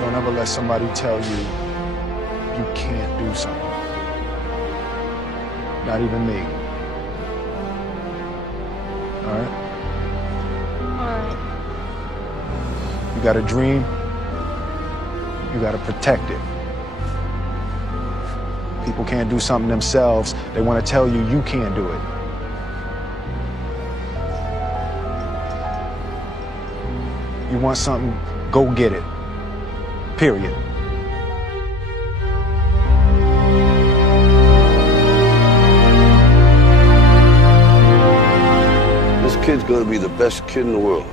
Don't ever let somebody tell you you can't do something. Not even me. All right? Alright. You got a dream, you got to protect it. People can't do something themselves. They want to tell you you can't do it. You want something, go get it. Period. This kid's gonna be the best kid in the world.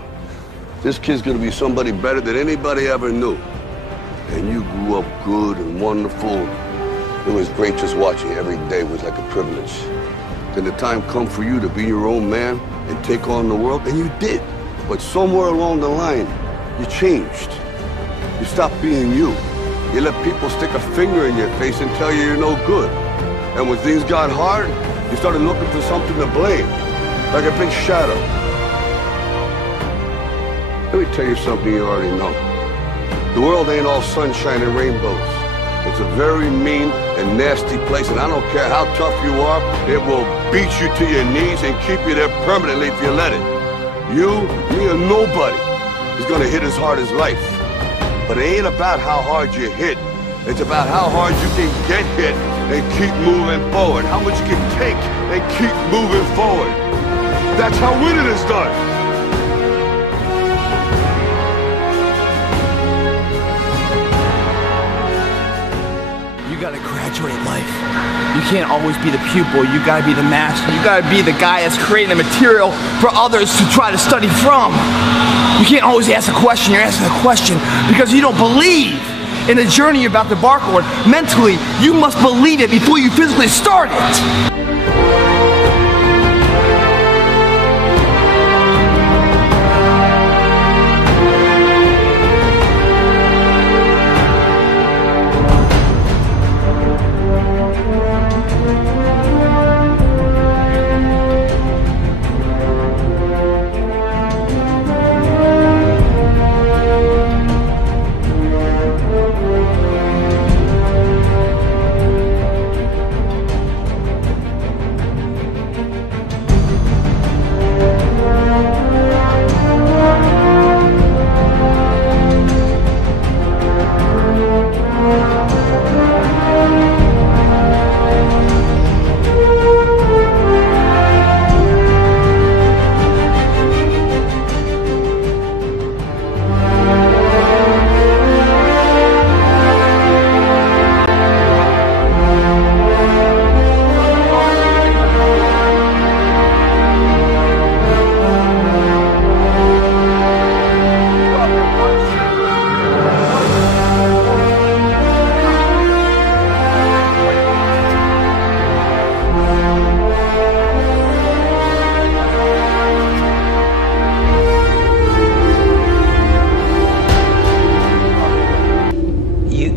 This kid's gonna be somebody better than anybody ever knew. And you grew up good and wonderful. It was great just watching you. Every day was like a privilege. Then the time come for you to be your own man and take on the world, and you did. But somewhere along the line, you changed. You stopped being you. You let people stick a finger in your face and tell you you're no good. And when things got hard, you started looking for something to blame, like a big shadow. Let me tell you something you already know. The world ain't all sunshine and rainbows. It's a very mean and nasty place, and I don't care how tough you are, it will beat you to your knees and keep you there permanently if you let it. You, me, or nobody is gonna hit as hard as life. But it ain't about how hard you hit. It's about how hard you can get hit and keep moving forward. How much you can take and keep moving forward. That's how winning is done. You gotta graduate life. You can't always be the pupil, you gotta be the master. You gotta be the guy that's creating the material for others to try to study from. You can't always ask a question, you're asking a question because you don't believe in the journey you're about to embark on. Mentally, you must believe it before you physically start it.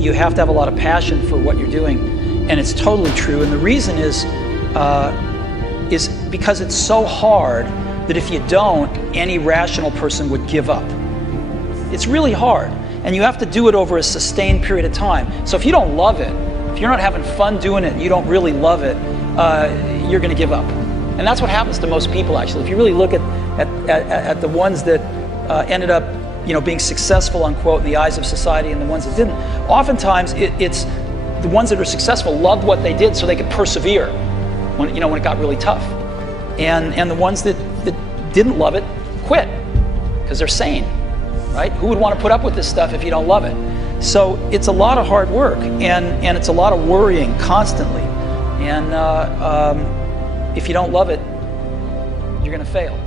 You have to have a lot of passion for what you're doing, and it's totally true. And the reason is because it's so hard that if you don't, any rational person would give up. It's really hard, and you have to do it over a sustained period of time. So if you don't love it, if you're not having fun doing it, and you don't really love it, you're going to give up. And that's what happens to most people, actually. If you really look at the ones that ended up, being successful, unquote, in the eyes of society, and the ones that didn't, oftentimes it's the ones that are successful loved what they did so they could persevere when it got really tough, and the ones that didn't love it quit because they're sane, right? Who would want to put up with this stuff if you don't love it? So it's a lot of hard work, and it's a lot of worrying constantly, and if you don't love it, you're going to fail.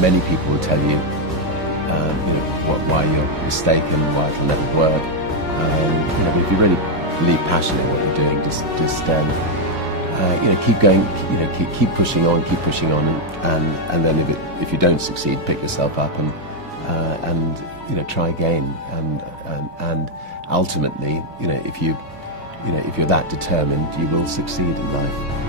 Many people will tell you, why you're mistaken, why it'll never work. If you're really believe passionate in what you're doing, just keep going, keep pushing on, and then if you don't succeed, pick yourself up and try again, and ultimately, if you're that determined, you will succeed in life.